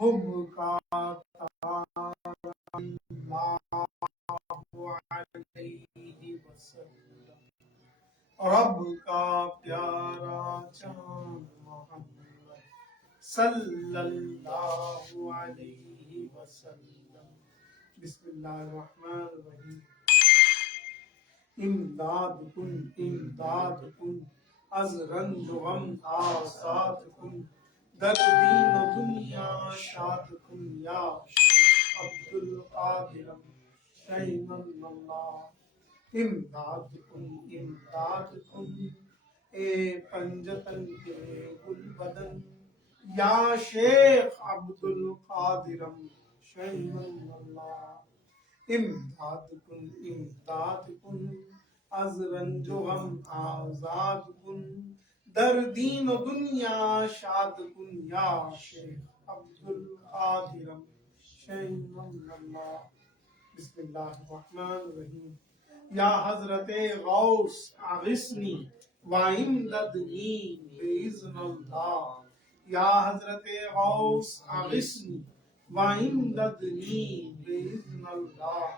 حب کا اللہ علیہ وسلم، رب کا پیارا چاند محمد صلی اللہ علیہ وسلم۔ بسم اللہ الرحمن الرحیم۔ امداد کن امداد کن، از رنج و غم آزاد کن، در دین و دنیا شاد کن، یا شیخ عبدالقادر شیخ اللہ۔ امداد کن امداد کن، اے پنجتن کے گل بدن، یا شیخ عبدالقادر شیخ اللہ۔ امداد کن امداد کن، از رنج و غم آزاد کن، در دین و دنیا شاد کن، یا شیخ عبدالقادر شیخ اللہ۔ بسم اللہ الرحمن الرحیم۔ یا حضرت غوث اغثنی وامددنی باذن اللہ، یا حضرت غوث اغثنی وامددنی باذن اللہ،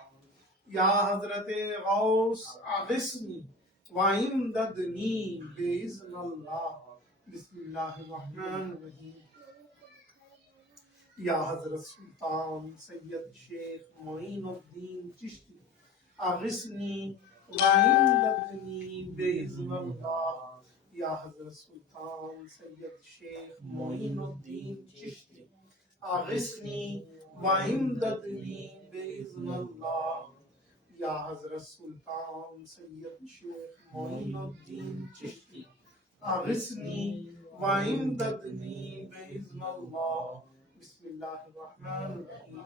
یا حضرت غوث اغثنی وامددنی باذن اللہ۔ بسم اللہ الرحمن الرحیم۔ یا حضرت سلطان سید شیخ معین الدین چشتی اغثنی وامددنی باذن اللہ، یا حضرت سلطان سید شیخ معین الدین چشتی اغثنی وامددنی باذن اللہ، یا حضرت سلطان سید شیخ معین الدین چشتی اغثنی وامددنی باذن اللہ۔ بسم اللہ الرحمن الرحیم۔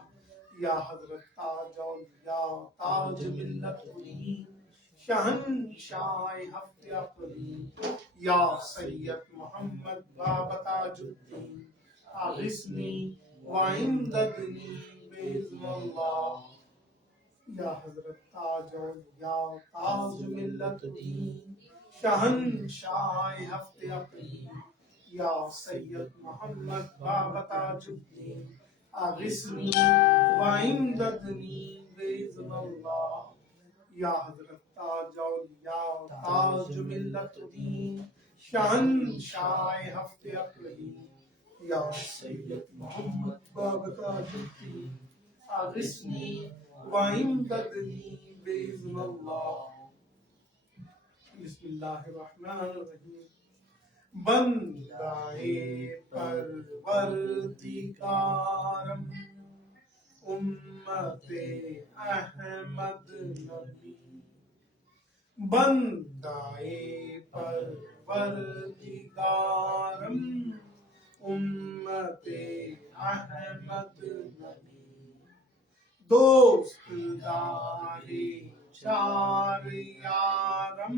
یا حضرت تاج اولیاء تاج ملت دین شہنشاہ ہفت اقلیم، یا سید محمد بابا تاج الدین اغثنی وامددنی باذن اللہ، یا حضرت تاج اولیاء تاج ملت دین شہنشاہ ہفت اقلیم، یا سید محمد بابا تاج الدین اغثنی وامددنی باذن اللہ، یا حضرت تاج اولیاء تاج ملت دین شہنشاہ ہفت اقلیم، یا سید محمد بابا تاج الدین اغثنی وامددنی باذن اللہ۔ بسم اللہ الرحمن الرحیم۔ بندہ پروردگارم امت احمد نبی، بندہ پروردگارم امت احمد نبی، دوست دار چار یارم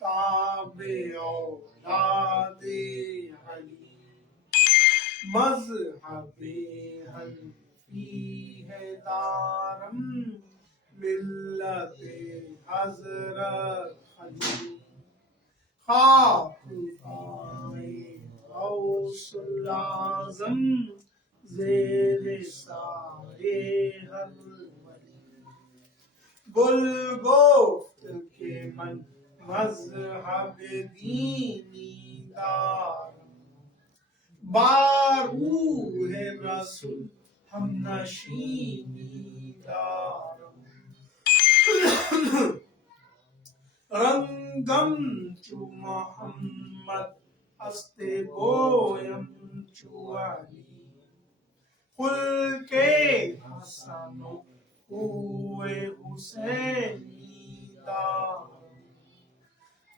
تابع اولاد علی، مذہب حنفی ہے دارم ملت حضرت علی، خاک پائے غوث الاعظم زیر سایہ ہر ولی، گل گفت کہ من مذہب دینی دارم، باروح رسول ہم نشینی دارم، رنگم چو محمد ہست بویم چو علی، خلق حسن و خوی حسینی دارم،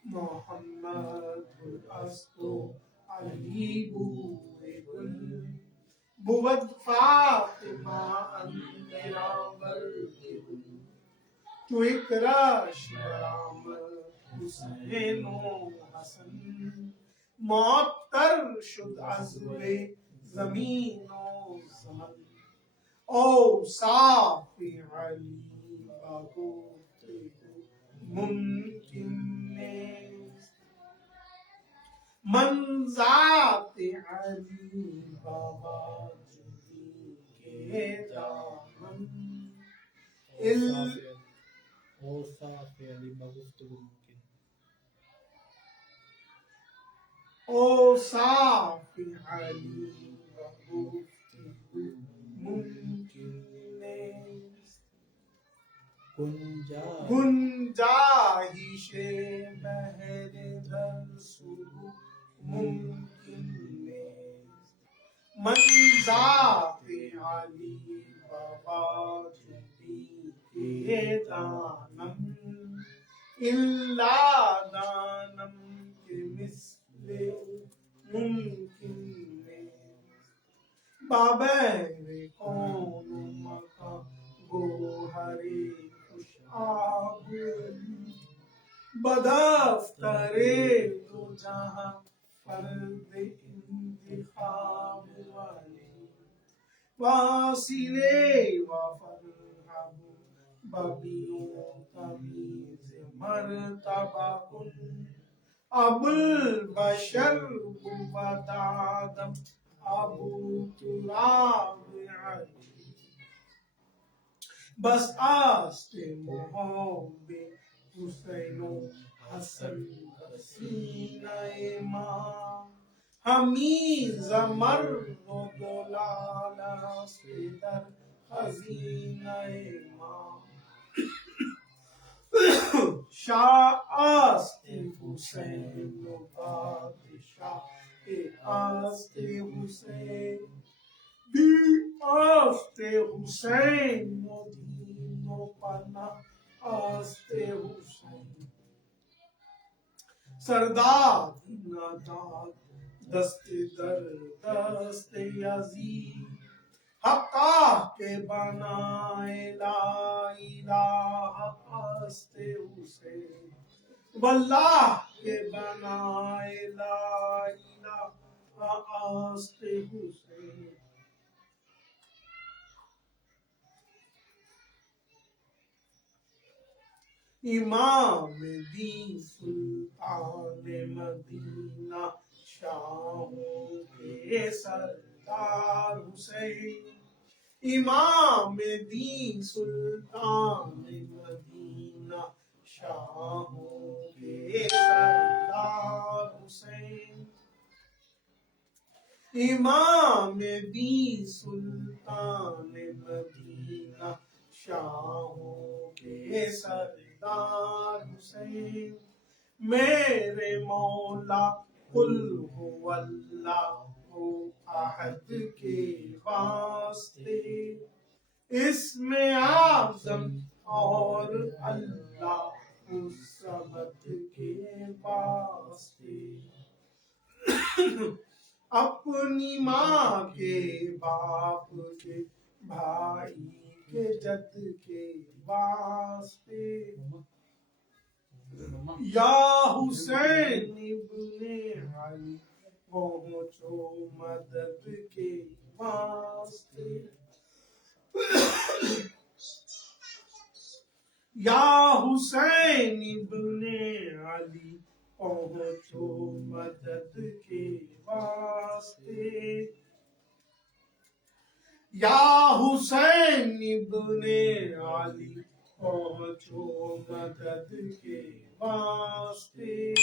محمد است و علی بوئے گل، بود فاطمہ اندرا برگ گل، تو اقرا شیام حسین و حسن، معطر شد عزو زمین و زمن، اوصاف علی بگفت ممکن نیست، من ذات علی بابا دامن اوصاف علی بگفتگو ممکن اوصاف علی بگفتگو ممکن نیست گنجائش بحر در سلو ممکن نیست من ذات علی بابا جبی کے دانم الا دانم کے مثل ممکن نیست بابر کون مکان گوہر خوش آب بدفتر دو جہاں فرد انتخاب والی واصلے و فرحب ببیوں تمیز مرتبہ کن ابو البشر بود آدم ابو تراب علی بس آست محب حسین و حسن سینہ ماں ہمیں زمر و دلال است در خزینہ ماں شاہ است حسین و بادشاہ است حسین بی است حسین و دین و پناہ است حسین سرداد نداد دست در دست یزید حقا کے بنائے لا الہ است حسین واللہ کے بنائے لا الہ است حسین امام دین سلطان مدینہ شاہوں کے سردار حسین امام دین سلطان مدینہ شاہوں کے سردار حسین امام دین سلطان مدینہ شاہوں کے سردار حسین میرے مولا قل هو اللہ احد کے واسطے اسم اعظم اور اللہ الصمد کے واسطے اپنی ماں کے باپ کے بھائی کے جد کے واسطے یا حسین ابن علی پہنچو مدد کے واسطے یا حسین ابن علی پہنچو مدد کے واسطے یا حسین ابن علی پہنچو مدد کے واسطے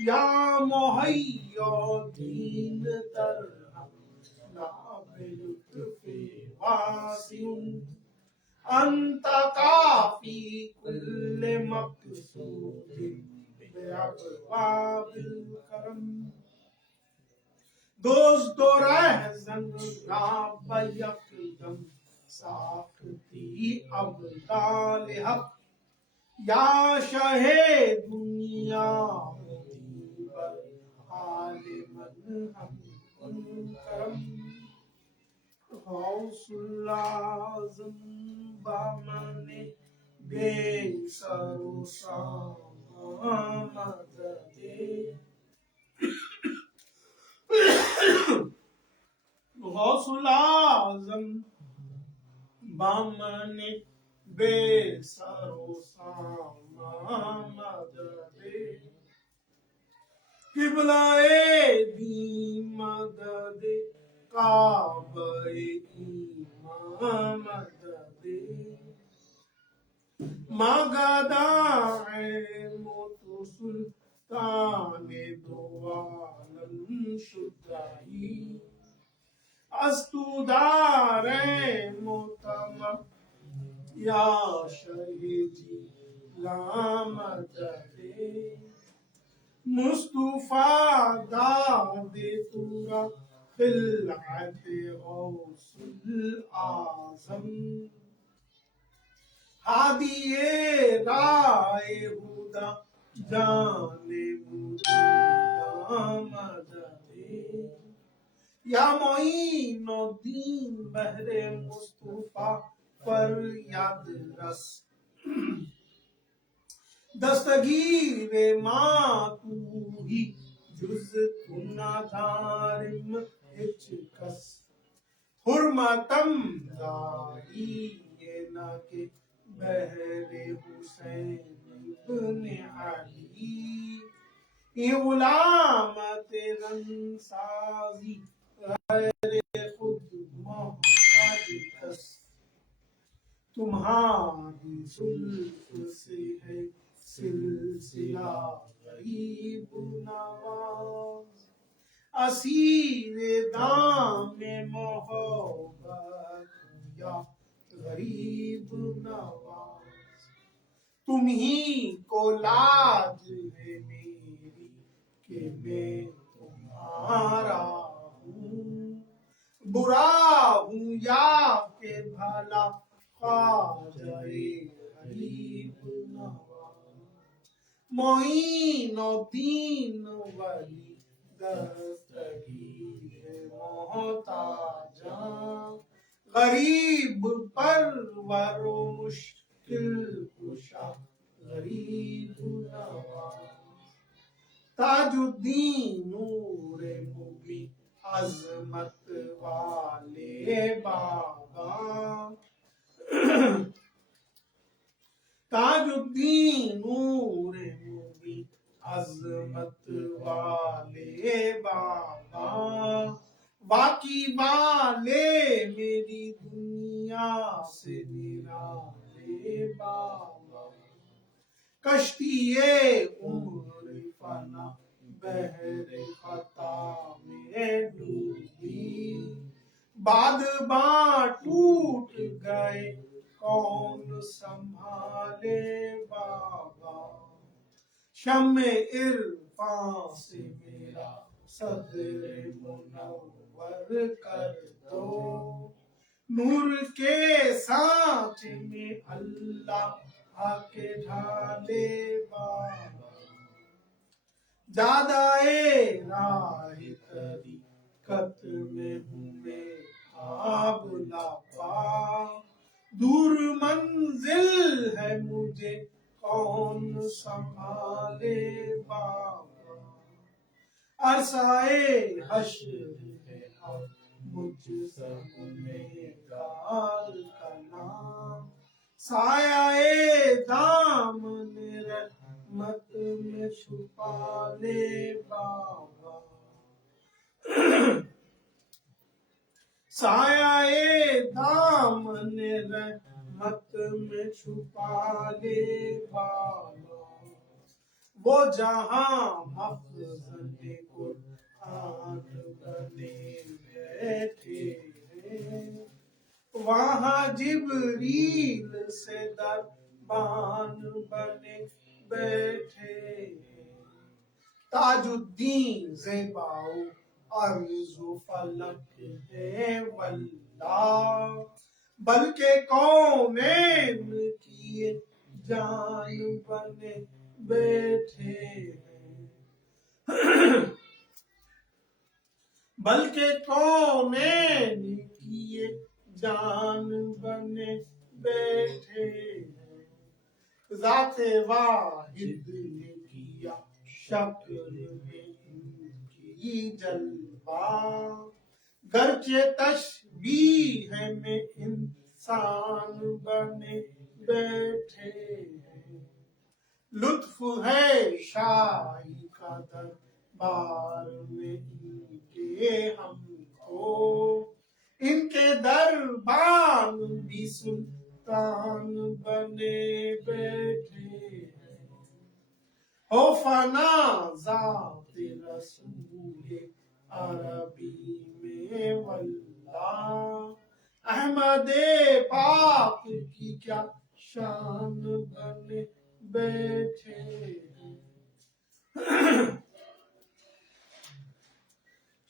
یا محیا دین درہم لا بلطف واسع انت کافی کل مقصود بابواب الکرم دوست و رہزن راب یکدم ساختی ابدال حق یا شہ دنیا دیبر حال من ہم ان کرم غوث العظم بامن بے سر و سامد دے غوث العظم بامن بے سر و سامد دے قبلہ دی مدد کعبہ ایمان مدد مغدائے موت سلطان دو عالم شدائی استودار محتمم یا شہیدی لامدد مصطفیٰ داد تورا خلعت غوث العظم ہادی رائے ہدا جان مدینہ مدد یا معین الدین بہر مصطفیٰ فریاد رس دستگیر ماں تو ہی جز تو ندارم ہچ کس حرمتم داری یہ نہ کہ بہر حسین ابن علی یہ غلامت رنسازی غیر خود محتاج کس تمہاری زلف سے ہے سلسلہ غریب نواز اسیر دام محبت یا غریب نواز تم ہی کو لاج ہے میری کہ میں تمہارا ہوں برا ہوں یا کہ بھلا خواجہ غریب نواز معین الدین ولی دستگیر محتاجاں غریب پرور و مشکل کشا غریب نواز تاج الدین نور مبین عظمت والے بابا تاج الدین نور مبین عظمت والے بابا باقی والے میری دنیا سے نرالے بابا کشتی عمر فنا بحر خطا میں ڈوبی بادباں ٹوٹ گئے کون سنبھالے بابا شمع عرفان سے میرا صدر منور کر دو نور کے ساتھ میں اللہ کے ڈھالے بابا جادائے راہ طریقت میں ہوں میں آب لاپا دور منزل ہے مجھے کون سنبھالے بابا عرصۂ حشر ہے اب مجھ سے گنہگار کا نام سایہ دامن رحمت میں چھپا لے بابا سایہ دامن رحمت میں چھپا لے بابا وہ جہاں مخزن قرآن بنے بیٹھے ہیں وہاں جبریل سے دربان بنے بیٹھے ہیں تاج الدین زیباؤ عرض و فلک ہے واللہ بلکہ کونین کیے جان بنے بیٹھے ہیں بلکہ کونین کیے جان بنے بیٹھے ہیں ذات واحد نے کیا شکل میں ان کی جلوہ گرچہ تشبیہ میں انسان بنے بیٹھے ہیں لطف ہے شاہی کا دربار میں ان کے ہم کو ان کے دربان بھی سلطان بنے بیٹھے ہیں ہو فنا ذات رسول عربی میں واللہ احمد پاک کی کیا شان بنے بیٹھے ہیں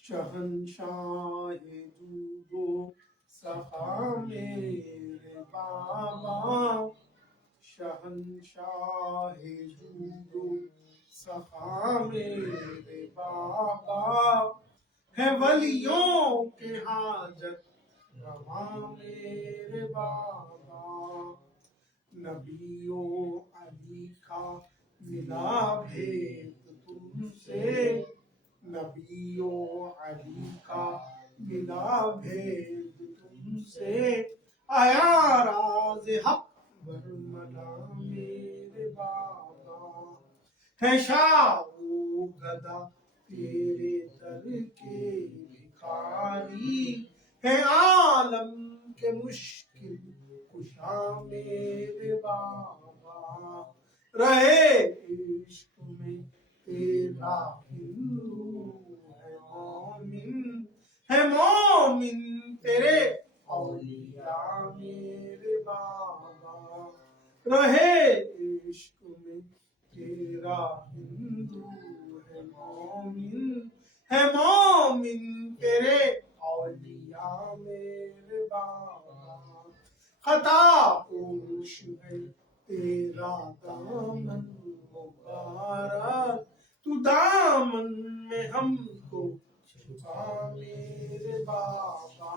شہنشاہ دود و سخا میرے بابا شہنشاہ دود و سخا میرے بابا ہے ولیوں کے حاجت روا میرے بابا نبی و علی کا ملا بھید تم سے نبی و علی کا ملا بھید تم سے آیا راز حق برملا میرے بابا ہے شاہ و گدا تیرے در کے بھکاری ہے عالم کے مشکل کشا میرے بابا رہے عشق میں تیرا ہندو ہے مومن تیرے اولیاء میرے بابا رہے عشق میں تیرا ہندو ہے مومن تیرے اولیاء میرے بابا خطا پوش ہے تیرا دامن مبارک تو دامن میں ہم کو چھپا میرے بابا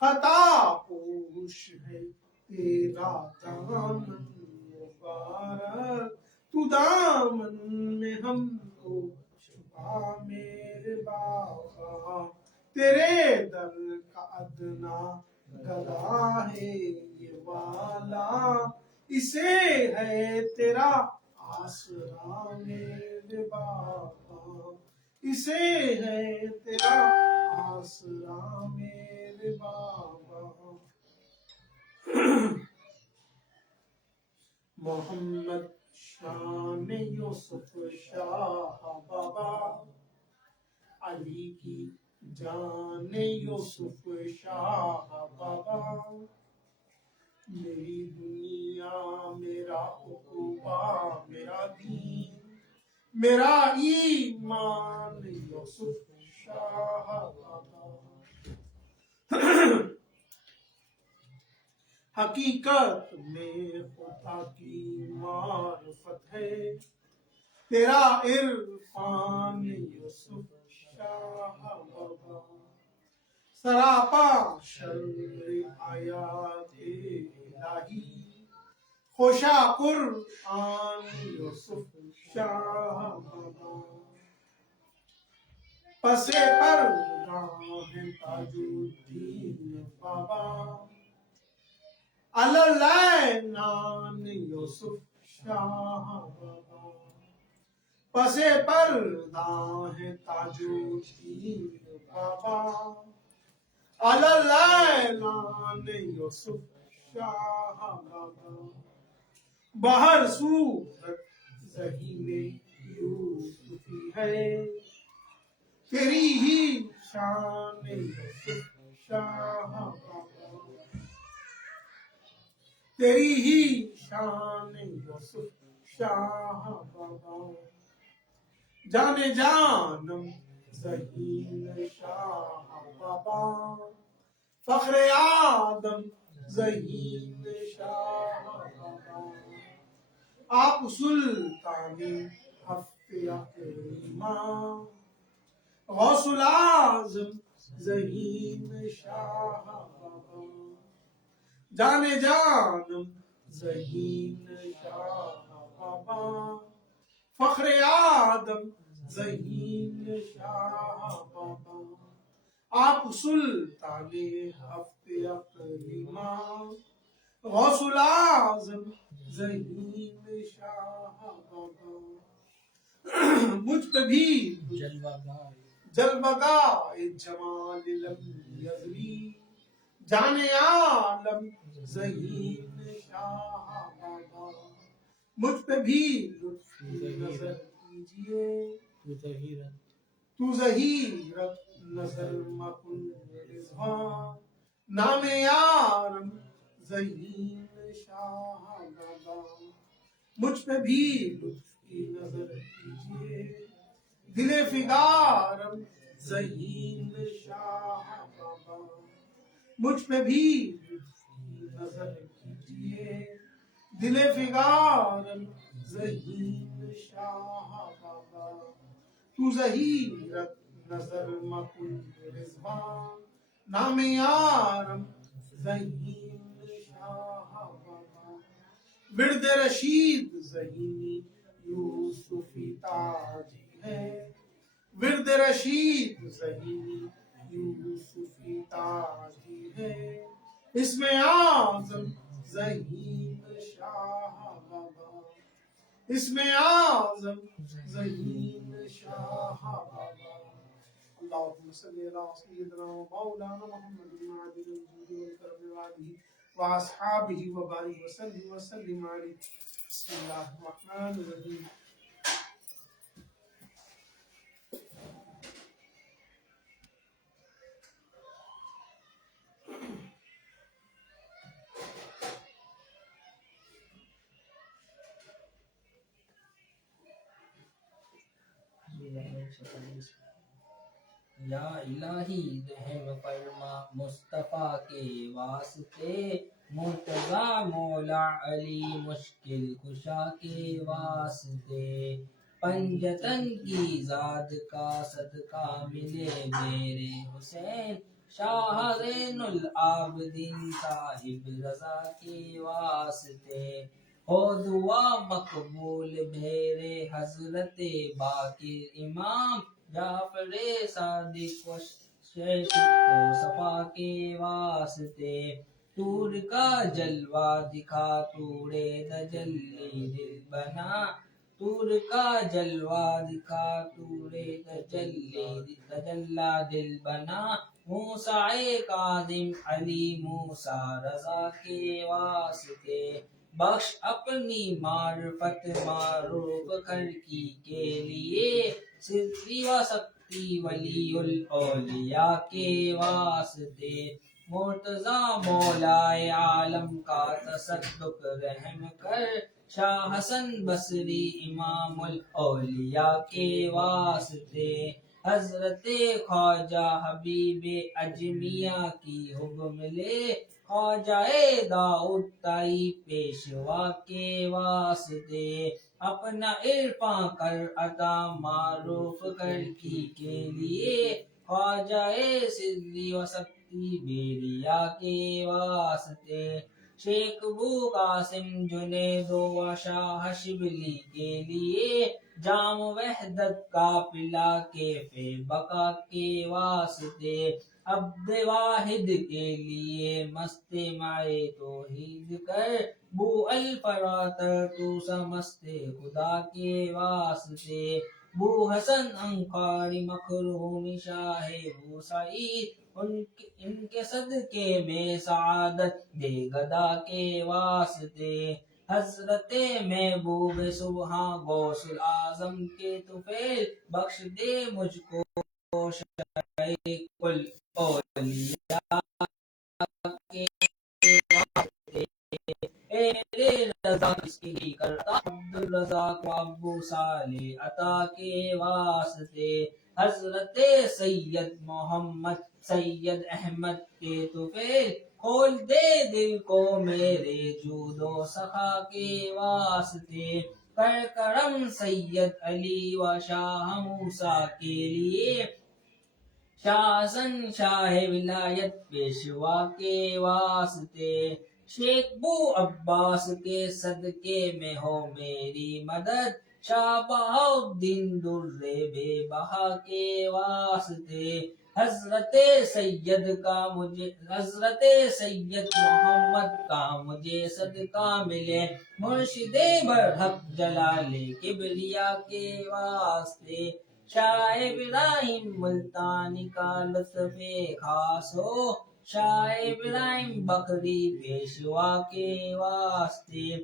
خطا پوش ہے تیرا دامن مبارک تو دامن میں ہم کو چھپا میرے بابا تیرے در کا ادنا گدا ہے یہ والا اسے ہے تیرا آسرا میرے بابا اسے ہے تیرا آسرا میرے بابا محمد شان یوسف شاہ بابا علی کی جان یوسف شاہ بابا میری دنیا میرا عقوبہ میرا دین میرا ایمان یوسف شاہ بابا حقیقت میں خدا کی معرفت ہے تیرا عرفان یوسف شاہ بابا سراپا شر آیات الہی خوشا قرآن یوسف شاہ بابا پسے پر راہ تاج الدین بابا نان یوسف شاہ بابا پسے پردہ ہے تاج الدین بابا نان یوسف شاہ بابا بہر صورت ذہین یوسفی ہے تیری ہی شان یوسف شاہ بابا تیری ہی شان یوسف شاہ بابا جانے جانم ذہین شاہ بابا فخر آدم ذہین شاہ بابا آپ سلطان ہفتے امام غوث العظم ذہین شاہ بابا جانے جانم ذہین شاہ بابا فخر آدم ذہین شاہ بابا آپ سلطان ہفتے امام غوث العظم ذہین شاہ بابا مجھ پہ بھی جلوہ گاہ جمال لم یزلی جانے عالم ذہین شاہ بابا مجھ پہ بھی لطف نظر کیجئے تو ظہیرت نظر مکن رضوان نام یارم ذہین شاہ بابا مجھ پہ بھی لطف کی نظر کیجئے دل فگارم ذہین شاہ بابا مجھ پہ بھی لطف کی نظر کیجئے دل فگارم ذہین شاہ بابا تو ظہیرت نظر مکن رضوان نام یارم ذہین شاہ بابا ورد رشید ذہینی یوسفی تاجی ہے ورد رشید ذہینی یوسفی تاجی ہے اسم اعظم ذہین شاہ بابا اسم اعظم ذہین شاہ بابا اللہم صلی علی سیدنا و مولانا محمد المعدل الجود والکرم وآلہ واصحابہ وبارک وسلم علیہ بسم اللہ الرحمن الرحیم یا الہی رحم فرما مصطفیٰ کے واسطے مرتضیٰ مولا علی مشکل کشا کے واسطے پنجتن کی زاد کا صدقہ ملے میرے حسین شاہ زین العابدین صاحب رضا کے واسطے ہو دعا مقبول میرے حضرت باقر امام جعفر صادق و شیخ کو صفا کے واسطے تور کا جلوہ دکھا تور تجلی دل بنا تور کا جلوہ دکھا تور تجلا دل بنا موسیٰ کاظم علی موسیٰ رضا کے واسطے بخش اپنی معرفت معروف خلقی کے لیے سری و سکتی ولی الاولیاء کے واسطے مرتضیٰ مولا عالم کا تصدق رحم کر شاہ حسن بصری امام الاولیاء کے واسطے حضرت خواجہ حبیب اجمیہ کی حکم لے خواجہ داؤد طائی پیشوا کے واسطے اپنا عرفاں کر عطا معروف کرکی کے لیے خواجہ سری و سکتی بیریا کے واسطے شیخ ابو قاسم جنید و شاہ شبلی کے لیے جام وحدت کا پلا کیف بقا کے واسطے عبد واحد کے لیے مستمع توحید کر بو الفراتر تو سمست خدا کے واسطے بو حسن انقاری مخروم شاہ بو سعید ان کے صدقے میں سعادت دے گدا کے واسطے حضرت محبوب سبحان غوث العظم کے طفیل بخش دے مجھ کو شیخ الاولیاء کے واسطے اے میرے رضا اس کی کرتا عبدالرزاق و ابو صالح عطا کے واسطے حضرت سید محمد سید احمد کے طفیل کھول دے دل کو میرے جود و سخا کے واسطے کر کرم سید علی و شاہ موسیٰ کے لیے شاہ حسن شاہ ولایت پیشوا کے واسطے شیخ بو عباس کے صدقے میں ہو میری مدد شاہ بہاؤالدین در بے بہا کے واسطے حضرت سید محمد کا مجھے صدقہ ملے مرشد برحق جلال کبریا کے واسطے شاہ ابراہیم ملتانی کا لطف خاص ہو شاہ ابراہیم بکری پیشوا کے واسطے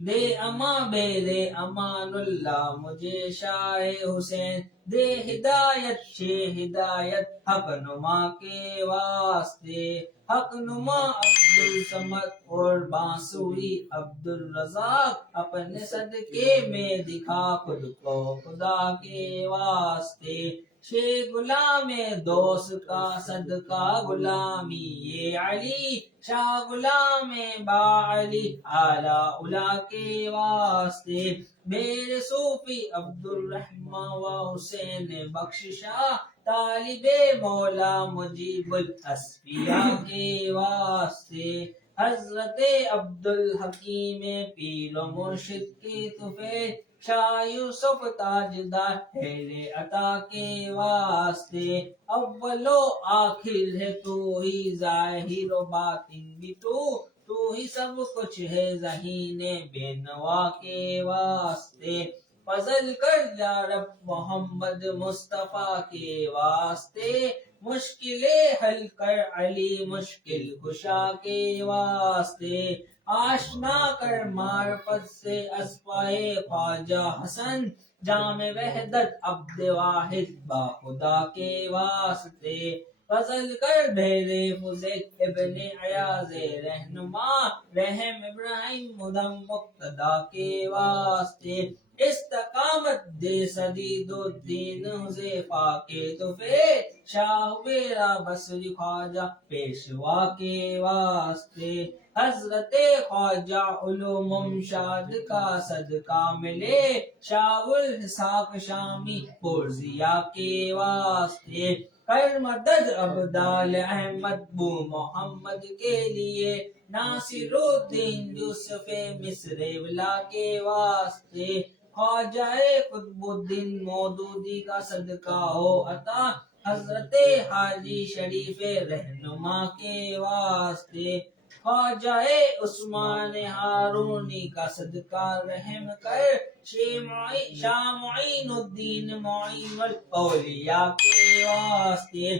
دے اما بیرے امان اللہ مجھے شاہ حسین دے ہدایت ہدایت حق نما کے واسطے حق نما عبد الصمد اور بانسوری عبد الرزاق اپنے صدقے میں دکھا خود کو خدا کے واسطے شیخ غلام دوست کا صدقہ غلامی یہ علی شاہ غلام با علی اعلیٰ اولا کے واسطے میرے صوفی عبد الرحمن و حسین بخششاہ طالب مولا مجیب الاسفیاء کے واسطے حضرت عبد الحکیم پیر و مرشد کی طفیل شاہ یوسف تاجدار خیر عطا کے واسطے اول و آخر ہے تو ہی ظاہر و باطن بھی تو ہی سب کچھ ہے ذہین بے نوا کے واسطے فضل کر یا رب محمد مصطفیٰ کے واسطے مشکلیں حل کر علی مشکل کشا کے واسطے آشنا کر معرفت سے اسپائے خواجہ حسن جام وحدت عبد واحد با خدا کے واسطے فضل کر بھیرے فضیل ابن عیاض رہنما رحم ابراہیم مدم مقتدا کے واسطے استقامت دے سدید الدین حذیفہ کے طفیل شاہ بیرا بصری خواجہ پیشوا کے واسطے حضرت خواجہ علوم شاد کا صدقہ ملے شاہ الحساق شامی پرزیا کے واسطے کر مدد عبدال احمد بو محمد کے لیے ناصر الدین یوسف مصر ولا کے واسطے خواجہ قطب الدین مودودی کا صدقہ ہو عطا حضرت حاجی شریف رہنما کے واسطے خواجہ عثمان ہارونی کا صدقہ رحم کر شاہ معین الدین معین الاولیاء کے واسطے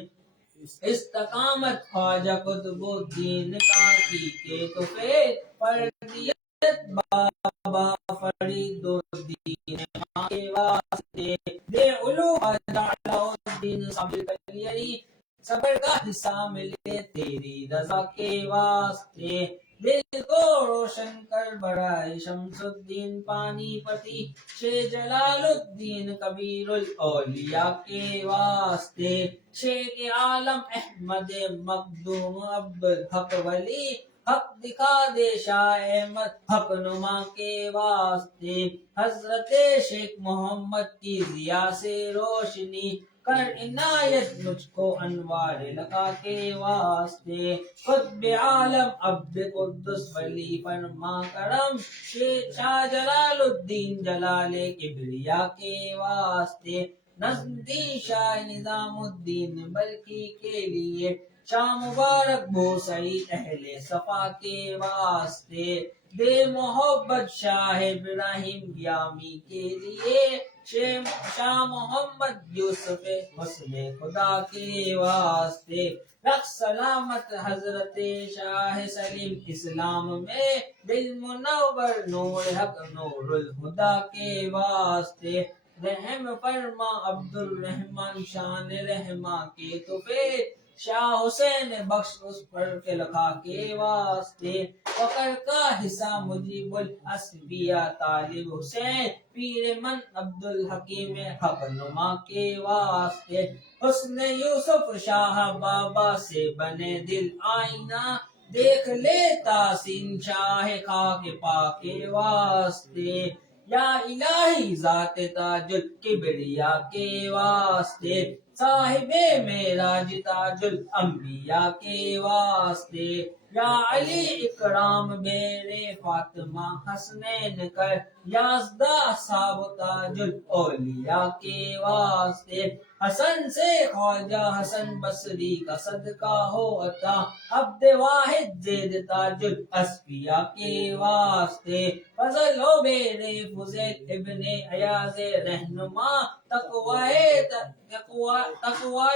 استقامت خواجہ قطب الدین کاکی کے طفیل فردیت بابا فرید الدین کے واسطے دے علو خواجہ علاء الدین صابر کلیری صبر کا حصہ ملے تیری رضا کے واسطے دل کو روشن کر برائے شمس الدین پانی پتی شیخ جلال الدین کبیر الاولیاء کے واسطے شیخ عالم احمد مخدوم عبد الحق ولی حق دکھا دے شاہ احمد حق نما کے واسطے حضرت شیخ محمد کی ضیا سے روشنی کر عنایت مجھ کو انوار لقا کے واسطے قطب عالم عبد قدس ولی فرما کرم شاہ جلال الدین جلال کبریا کے واسطے نظم الدین شاہ نظام الدین بلخی کے لیے شاہ مبارک بوسعی اہل صفا کے واسطے دے محبت شاہ ابراہیم یامی کے لیے شاہ محمد یوسف حسن خدا کے واسطے رخ سلامت حضرت شاہ سلیم اسلام میں دل منور نور حق نور الہدا کے واسطے رحم فرما عبد الرحمن شان رحمہ کے طفیل شاہ حسین بخش اس پر کے لکھا کے واسطے فقر کا حصہ مجیب الاسبیاء طالب حسین پیر من عبد الحکیم حق نما کے واسطے حسن یوسف شاہ بابا سے بنے دل آئینہ دیکھ لے تاسین شاہ خاک پا کے واسطے یا الہی ذات تاج الکبریا کے واسطے صاحب معراج تاج الانبیاء کے واسطے یا علی اکرام میرے فاطمہ حسنین کر یازدہ صاحب تاج الاولیاء کے واسطے حسن سے خواجہ حسن بصری کا صدقہ ہو عطا عبد واحد زید تاج الاصفیاء کے واسطے فضل ہو میرے فضیل ابن ایاز رہنما تقوی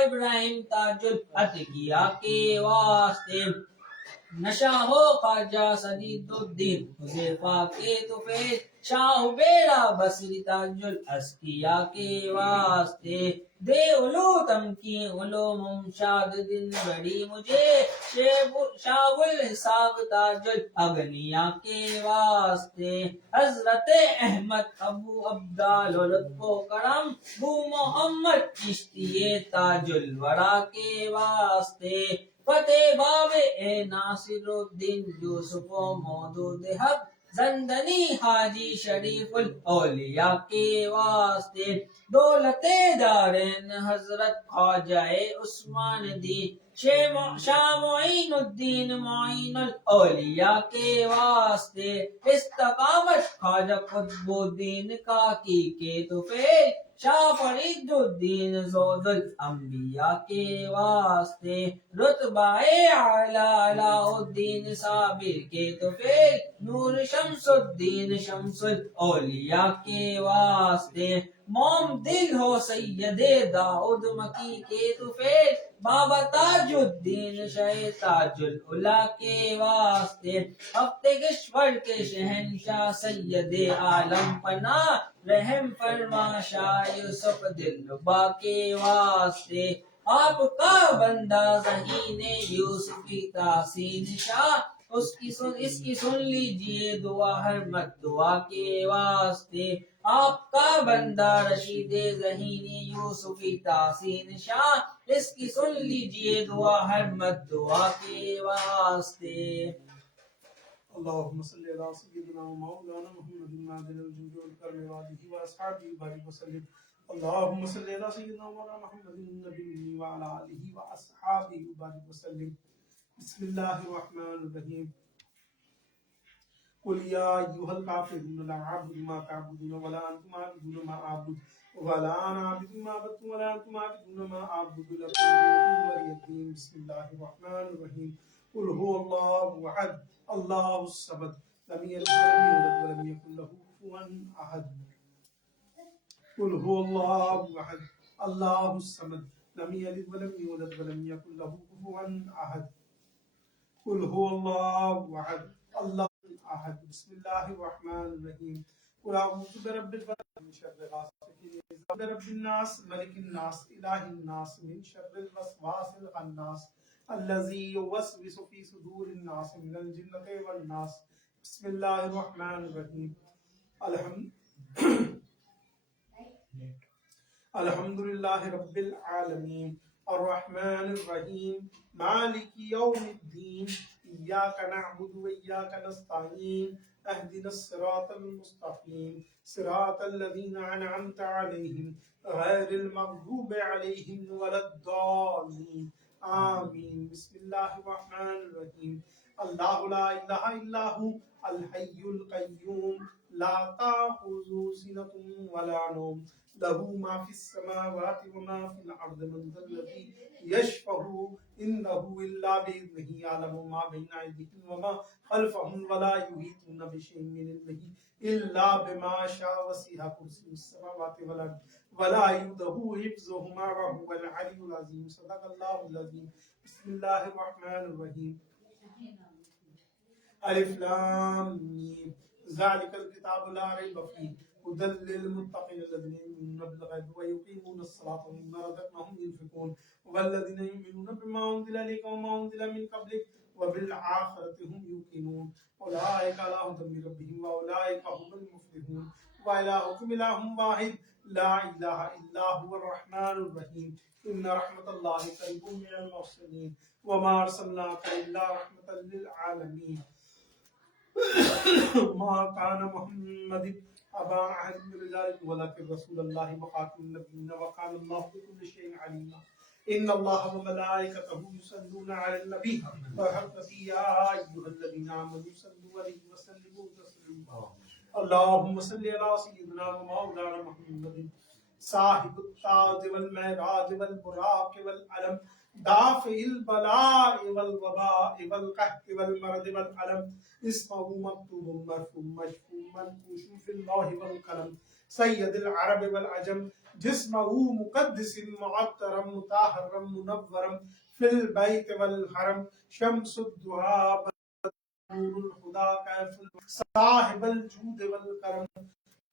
ابراہیم تاج الاتقیاء کے واسطے نشا ہو خواجہ سدید الدین حذیفہ کے طفیل شاہ بیڑا بصری تاج الاسقیاء کے واسطے دے علو تمکین علوم شاد دن بڑی مجھے شاہ الحساب تاج الاغنیاء کے واسطے حضرت احمد ابو عبدال لطف و کرم بو محمد چشتی تاج الورا کے واسطے فتح باب اے ناصر الدین یوسف و مودود حق زندنی حاجی شریف الاولیاء کے واسطے دولت دارین حضرت خواجہ عثمان دی شاہ معین الدین معین الاولیاء کے واسطے استقامت خواجہ قطب الدین کاکی کے طفیل شاہ فرید الدین زود الانبیاء کے واسطے رتبہ اعلی علاء الدین صابر کے طفیل نور شمس الدین شمس الاولیاء کے واسطے موم دل ہو سید داؤد مکی کے طفیل بابا تاج الدین شاہ تاج العلا کے واسطے ہفت کشور کے شہنشاہ سید عالم پناہ رحم فرما شاہ یوسف دلربا کے واسطے آپ کا بندہ ذہین یوسفی تحسین شاہ اس کی سن لیجئے دعا حرمت دعا کے واسطے آپ کا بندہ رشید ذہین یوسفی تحسین شاہ اس کی سن لیجئے دعا حرمت دعا کے واسطے اللهم صل على سيدنا ومولانا محمد معدن الجود والكرم وآله وأصحابه وبارك وسلم اللهم صل على سيدنا ومولانا محمد النبي وعلى آله وأصحابه وبارك وسلم بسم الله الرحمن الرحيم قل يا أيها الكافرون لا أعبد ما تعبدون ولا أنتم عابدون ما أعبد ولا أنا عابد ما عبدتم ولا أنتم عابدون ما أعبد لكم دينكم ولي الدين بسم الله الرحمن الرحيم قل هو الله أحد الله الصمد لم يلد ولم يولد ولم يكن له كفوا أحد قل هو الله أحد الله الصمد لم يلد ولم يولد ولم يكن له كفوا أحد قل هو الله أحد الله أحد بسم الله الرحمن الرحيم قل أعوذ برب الفلق من شر غاسق برب الناس ملك الناس إله الناس من شر الوسواس الخناس الذي يوسوس في صدور الناس من الجنة والناس بسم الله الرحمن الرحيم الحمد لله رب العالمين الرحمن الرحيم مالك يوم الدين إياك نعبد وإياك نستعين اهدنا الصراط المستقيم صراط الذين أنعمت عليهم غير المغضوب عليهم ولا الضالين آمين بسم الله الرحمن الرحيم الله لا إله إلا هو الحي القيوم لا تأخذه سنة ولا نوم له ما في السماوات وما في الأرض من ذا الذي يشفع عنده إلا بإذنه يعلم ما بين أيديهم وما خلفهم ولا يحيطون بشيء من علمه إلا بما شاء وسع كرسيه السماوات والأرض ولا يؤوده حفظهما وهو العلي العظيم صدق الله العظيم بسم الله الرحمن الرحيم ألف لام ميم ذلك الكتاب لا ريب فيه هدى للمتقين الذين يؤمنون بالغيب ويقيمون الصلاة ومما رزقناهم ينفقون والذين يؤمنون بما أنزل إليك وما أنزل من قبلك وبالآخرة هم يوقنون أولئك على هدى من ربهم وأولئك هم المفلحون وإلهكم إله واحد لا إله إلا هو الرحمن الرحيم إن رحمة الله قريب من المحسنين وما أرسلناك إلا رحمة للعالمين ما كان محمد أبا أحد من رجالكم ولكن رسول الله وخاتم النبيين وكان الله بكل شيء عليما ان اللہ وملائکتہ یصلون علی النبی برحمتی یا ایھا الذین آمنوا صلوا علیہ وسلموا تسلیما اللہم صلی علی سیدنا و مولانا محمد صاحب التاج والمعراج والبراق والعلم دافع البلاء والوباء والقحط والمرض والعلم اسمه مكتوب مرفوع مشفوع منقوش في الله والقلم سید العرب والعجم جسمه مقدس معطر مطهر منور في البيت والحرم شمس الضحى نور الخدا كيف صاحب الجود والكرم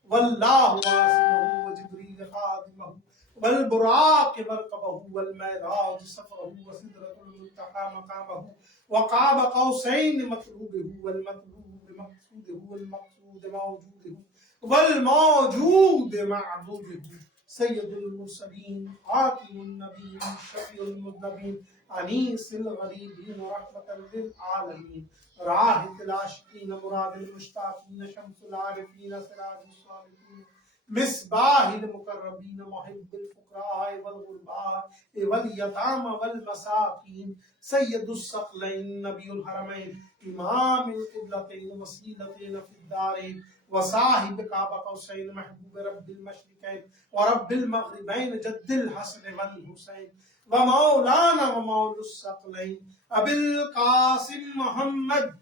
والله واسمه وجبريل خادمه والبراق مركبه والمعراج سفره وسدرة المنتهى مقامه وقاب قوسين مطلوبه والمطلوب مقصوده والمقصود موجوده والموجود معبوده سید المرسلین خاتم النبیین شفیع المذنبین انیس الغریبین رحمة للعالمین راحت العاشقین مراد المشتاقین شمس العارفین سراج الصالحین مصباح المقربین محب الفقراء والغرباء والیتامى والمساکین سید الثقلین نبی الحرمین امام القبلتین وسیلتین فی الدارین وصاحب كعب قوسين محبوب رب المشرقين ورب المغربين جد الحسن والحسين ومولانا ومولى الثقلين أبي القاسم محمد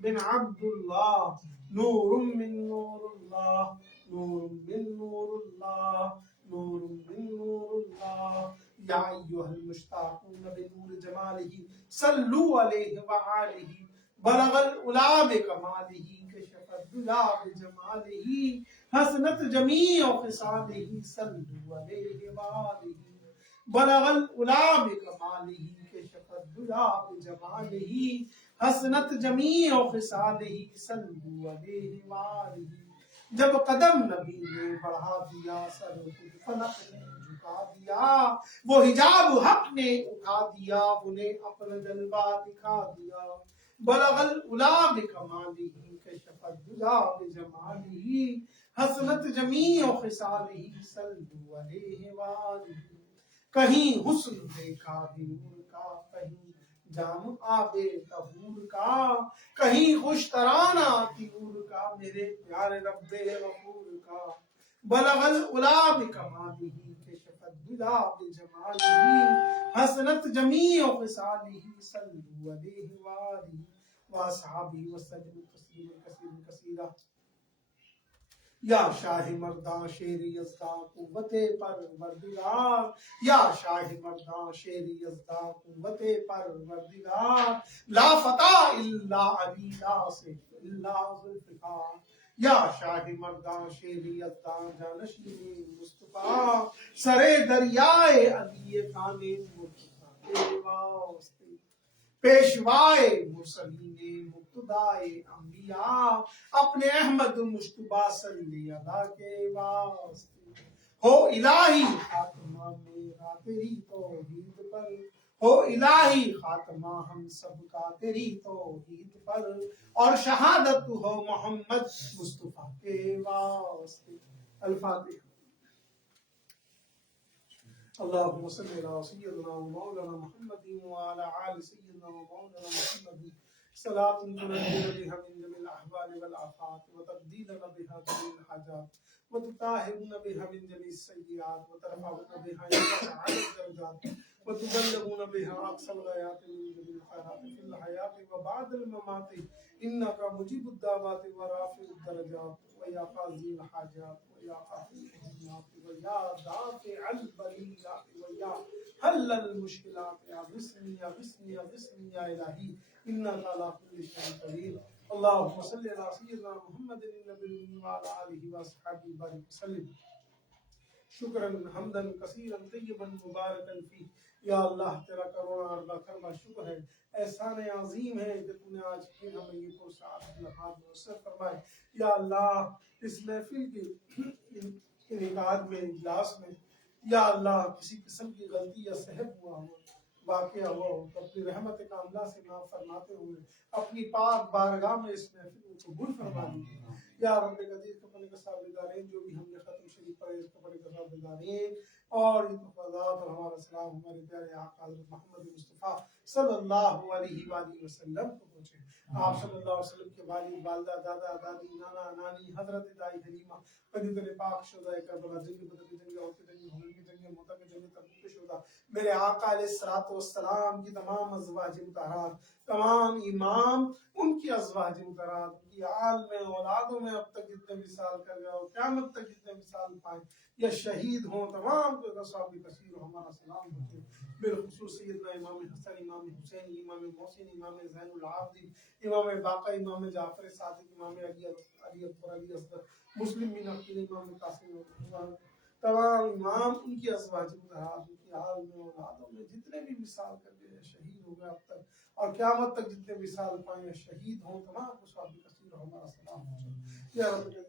بن عبد الله نور من نور الله نور من نور الله نور من نور الله يا أيها المشتاقون بنور جماله صلوا عليه وآله بلغ العلا بکمالہ کشف الدجی بجمالہ حسنت جمیع خصالہ صلوا علیہ وآلہ بلغ العلا بکمالہ کشف الدجی بجمالہ حسنت جمیع خصالہ صلوا علیہ وآلہ جب قدم نبی نے بڑھا دیا سر خود فلک نے جھکا دیا وہ حجاب حق نے اٹھا دیا انہیں اپنا جلوہ دکھا دیا بلغ العلا بکمالہ کشف الدجی بجمالہ حسنت جمیع خصالہ صلوا علیہ وآلہ کہیں حسن دیکھا نور کا کہیں جام آب طہور کا کہیں خوش ترانہ طیور کا میرے پیارے رب غفور کا بلغ العلا بکمالہ کشف الدجی بجمالہ حسنت جمیع خصالہ صلوا علیہ وآلہ واصحابہ وسلم تسلیما کثیرا کثیرا یا شاہ مردان شیر یزداں قوت پروردگار یا شاہ مردان شیر یزداں قوت پروردگار لا فتح الا علی لا سیف الا ذوالفقار یا شاہ مردان شیر یزداں جانشین مصطفیٰ سرے دریائے علی خان مصطفیٰ کے واسطے پیشوائے مرسلین مقتدائے انبیاء اپنے احمد مشتبہ صلی اللہ کے واسطے ہو الہی خاتمہ میرا تیری توحید پر ہو الہی خاتمہ ہم سب کا تیری توحید پر اور شہادت ہو محمد مصطفیٰ کے واسطے الفاتحہ اللهم صل على سيدنا ومولانا محمد وعلى آل سيدنا ومولانا محمد صلاة تنجينا بها من جميع الأحوال والآفات وتبديلنا بها جميع الحاجات وتطهرنا بها من جميع السيئات وترفعنا بها إلى أعلى الدرجات وتبلغنا بها أقصى الغايات من جميع الخيرات في الحياة وبعد الممات إنك مجيب الدعوات ورافع الدرجات ويا قاضي الحاجات ويا قاضي الحجمات ويا دافع البليات ويا حل المشكلات يا غثني يا غثني يا غثني يا إلهي إنك على كل شيء قدير اللهم صل على سيدنا محمد النبي وعلى آله وصحبه وبارك وسلم شکرا حمدا کثیرا طیبا مبارکا فی یا اللہ تیرا کروڑا اور لاکھواں شکر ہے احسان عظیم ہے کہ تو نے آج پھر ہمیں یہ فرصت لمحات میسر فرمائے یا اللہ اس محفل کے انعقاد میں اجلاس میں یا اللہ کسی قسم کی غلطی یا سہو ہوا ہو واقعہ ہوا ہو تو اپنی رحمت کاملہ سے معاف فرماتے ہوئے اپنی پاک بارگاہ میں اس محفل کو قبول فرما لیجیے یا رب قدیر کپڑے کا صاحب دارین جو بھی ہم نے ختم شریف پڑھے اس کپڑے کا صاحب دارین اور یہ تحفظات اور ہمارا سلام ہمارے پیارے آقا حضرت محمد مصطفیٰ صلی اللہ علیہ وآلہ وسلم کو پہنچے۔ آپ صلی اللہ علیہ وسلم کے والد، والدہ، دادا، دادی، نانا، نانی، حضرت دائی حلیمہ، قدر پاک شہدائے کربلا، جنگ بدر کی جنگ، احد کی جنگ، حنین کی جنگ، موتا کی جنگ، تبوک کے شہداء، میرے آقا علیہ الصلوۃ والسلام کی تمام ازواج مطہرات، تمام امام ان کی ازواج مطہرات، ان کی آل میں، اولادوں میں اب تک جتنے مثال کر گئے اور قیامت تک جتنے مثال پائیں یا شہید ہوں، تمام کو صحاب کثیر و ہمارا سلام ہوتے، بالخصوص سیدنا امام حسن، امام حسین، امام محسن، امام زین العابدین، امام باقر، امام جعفر صادق، امام علی اکبر، علی اصغر، مسلم بن عقیل، امام قاسم، تمام امام ان کی ازواج مطہرات، ان کی آل میں، اولادوں میں جتنے بھی مثال کر گئے شہید ہو گئے اب تک اور قیامت تک جتنے مثال پائیں شہید ہوں، تمام کو صحاب کثیر و ہمارا سلام ہوتے۔ یا رب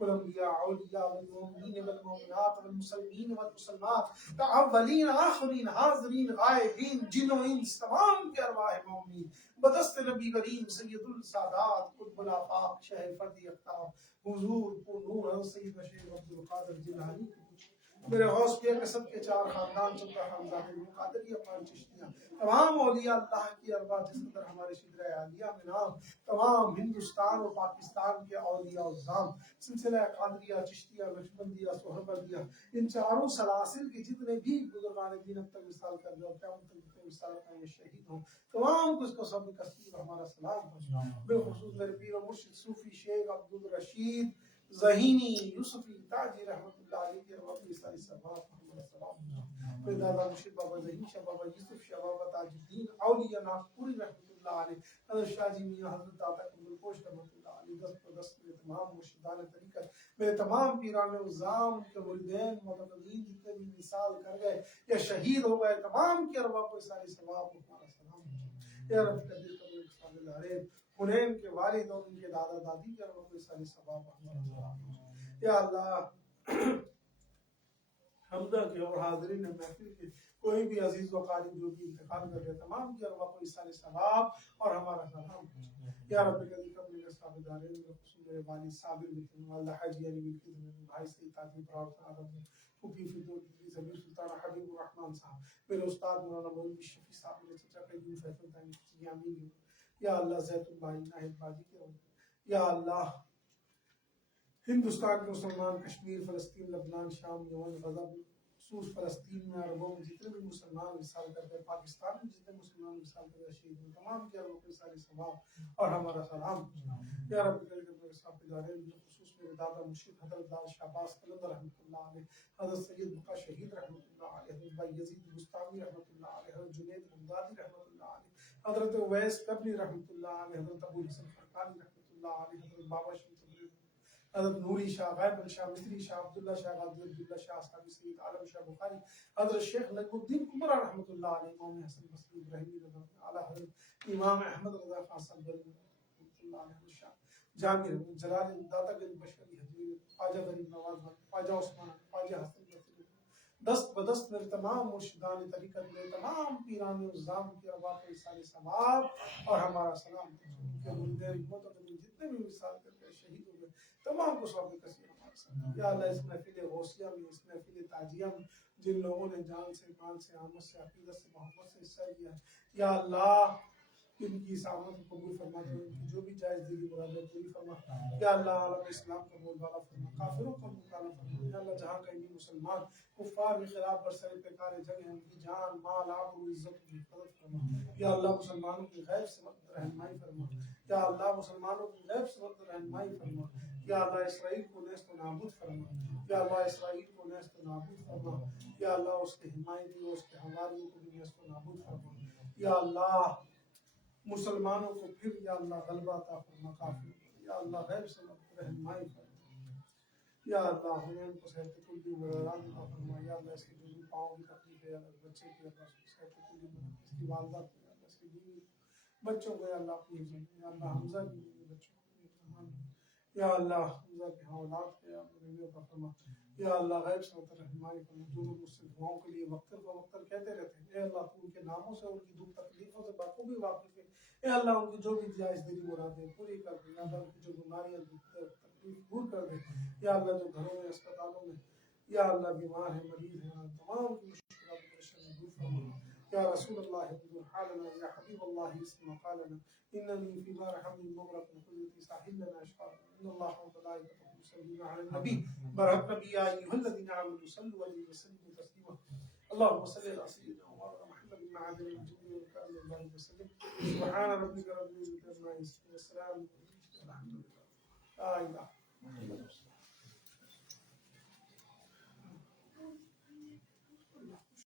والانبیاء اولیاء والمؤمنین والمؤمنات والمسلمین والمسلمات اولین آخرین حاضرین غائبین جن و انس تمام کے ارواح مومنین بدست نبی کریم سید السادات قطب الآفاق شہ فردی افتاب حضور پر نور حضرت سیدنا شیخ عبد القادر جیلانی میرے غوث کے قسم کے چار خاندان چندہ خاندان قادریہ پان چشتیاں تمام اولیاء اللہ کی ارواح جس قدر ہمارے شجرہ عالیہ میں نام تمام ہندوستان اور پاکستان کے اولیاء الزام سلسلہ قادریہ چشتیہ نقشبندیہ سہربندیہ ان چاروں سلاسل کے جتنے بھی بزرگان دین اب تک مثال کر گئے اور قیامت تک جتنے مثال کریں شہید ہوں تمام کو اس کو سب کثیر ہمارا سلام پہنچے بالخصوص میرے پیر و مرشد صوفی شیخ عبد الرشید ذہینی یوسفی تاجی رحمت اللہ علیہ کے رب ساری سباب ہمارا سلام میرے دادا مرشد بابا ذہین شاہ بابا یوسف شاہ بابا تاج الدین اولیاء ناگپوری رحمت اللہ علیہ حضرت شاہ جی میاں حضرت دادا قبول پوش رحمت اللہ علیہ دست پر دست میرے تمام مرشدان طریقت میرے تمام پیران الزام کے والدین معتقدین جتنے بھی مثال کر گئے یا شہید ہو گئے تمام کی ارواح کو ساری ثواب ہمارا سلام یا رب قدیر قبول قابل عریب حنین کے والد اور ان کے دادا دادی کے ارواح کو ساری ثواب ہمارا سلام یا اللہ حمدہ کے اور حاضرین محفل کے کوئی بھی عزیز و قاری جو بھی انتقال کر گئے تمام کی ارواح کو سارے ثواب اور ہمارا سلام یا رب قدیر قبل اصحاب دارین خصوص میرے والد صابر بن اللہ حاجی علی بن کی بھائی سید تاجی براؤ صاحب پھوپھی فدور کی سبیر سلطان حبیب الرحمن صاحب میرے استاد مولانا مولوی شفیع صاحب میرے چچا قیوم فیصل تعین یامین یا اللہ زیت البائی ناہد باجی کے یا اللہ ہندوستان کے مسلمان کشمیر فلسطین لبنان شام یمن غزہ خصوص فلسطین میں عربوں میں جتنے بھی مسلمان مثال کرتے ہیں پاکستان میں جتنے مسلمان مثال کرتے ہیں شہید ہیں تمام کے عربوں کے سارے ثواب اور ہمارا سلام یا رب صاحب ادارے خصوص میرے دادا مرشد حضرت دار شہباز قلندر رحمۃ اللہ علیہ حضرت سید بقا شہید رحمۃ اللہ علیہ حضرت بھائی یزید بستانی رحمۃ اللہ علیہ حضرت جنید بغدادی رحمۃ اللہ علیہ حضرت اویس قبلی رحمۃ اللہ علیہ حضرت ابو الحسن فرقانی رحمۃ اللہ علیہ حضرت بابا شمس حضرت نوری شاہ غائب شاہ مصری شاہ عبداللہ شاہ غازی عبداللہ شاہ صاحب سید عالم شاہ بخاری حضرت شیخ نجم الدین کمرہ رحمۃ اللہ علیہ امام حسن بصری ابراہیمی رضا اعلیٰ حضرت امام احمد رضا خان صاحب رحمۃ اللہ علیہ شاہ جامع جلال داتا گنج بشری حضور خواجہ غریب نواز خواجہ عثمان خواجہ حسن بصری دست بدست میرے تمام مرشدان طریقت میرے تمام پیران الزام کی ارواح کو سارے ثواب اور ہمارا سلام کے مردے جتنے بھی مثال کر کے شہید ہو گئے تمام کو ثواب کثیر ہمارے ساتھ یا اللہ اس محفل غوثیہ میں اس محفل تاجیہ میں جن لوگوں نے جان سے مال سے آمد سے عقیدت سے محبت سے حصہ لیا ہے یا اللہ ان کی سعادت کو قبول فرما دے ان کی جو بھی جائز دلی مرادیں پوری فرما یا اللہ عالم اسلام کا بول بالا فرما کافروں کا مقابلہ فرما یا اللہ جہاں کہیں بھی مسلمان کفار کے خلاف برسر پیکار جنگ ہے ان کی جان مال آبرو عزت کی حفاظت فرما یا اللہ مسلمانوں کی غیب سے مدد رہنمائی فرما یا اللہ مسلمانوں کی غیب سے مدد رہنمائی فرما یا اللہ اسرائیل کو نیست و نابود فرما یا اللہ اسرائیل کو نیست و نابود فرما یا اللہ اس کے حمایتیوں اس کے حواریوں کو بھی نیست و نابود فرما یا اللہ مسلمانوں کو پھر یا اللہ غلبہ عطا فرما کافر یا اللہ غیب سے مدد رہنمائی فرما یا اللہ حنین کو صحت کلی مرارات عطا فرما یا اللہ اس کے جو بھی پاؤں کی تکلیف ہے یا اللہ بچے کی اللہ اس کی صحت کلی مرارات اس کی والدہ کو یا اللہ اس کی بیوی بچوں کو یا اللہ اپنی حفظ یا اللہ حمزہ کی بچوں کو یا اللہ حمزہ کے اولاد کو یا اللہ عطا فرما یا اللہ غیب سے مدد رہنمائی فرما جو لوگ اس سے دعاؤں کے لیے وقتاً فوقتاً کہتے رہتے ہیں اے اللہ تو ان کے ناموں سے ان کی دکھ تکلیفوں سے بخوبی واقف ہے اے اللہ ان کی جو بھی جائز دلی مرادیں پوری کر دے یا اللہ ان کی جو بیماریاں تکلیف دور کر دے یا اللہ جو گھروں میں اسپتالوں میں یا اللہ بیمار ہیں مریض ہیں تمام کی مشکلات و پریشانی دور فرما یا رسول اللہ انظر حالنا یا حبیب اللہ اسم قالنا اننی فی نار حمل مغرق قلتی ساحل لنا اشفاق ان اللہ وملائکته یصلون علی النبی برحق نبی یا ایھا الذین آمنوا صلوا علیہ وسلموا تسلیما اللهم صل على سيدنا ومولانا محمد معادن الجود والكرم والله وسلم سبحان ربك رب العزة عما يصفون وسلام على المرسلين والحمد لله لا اله الا الله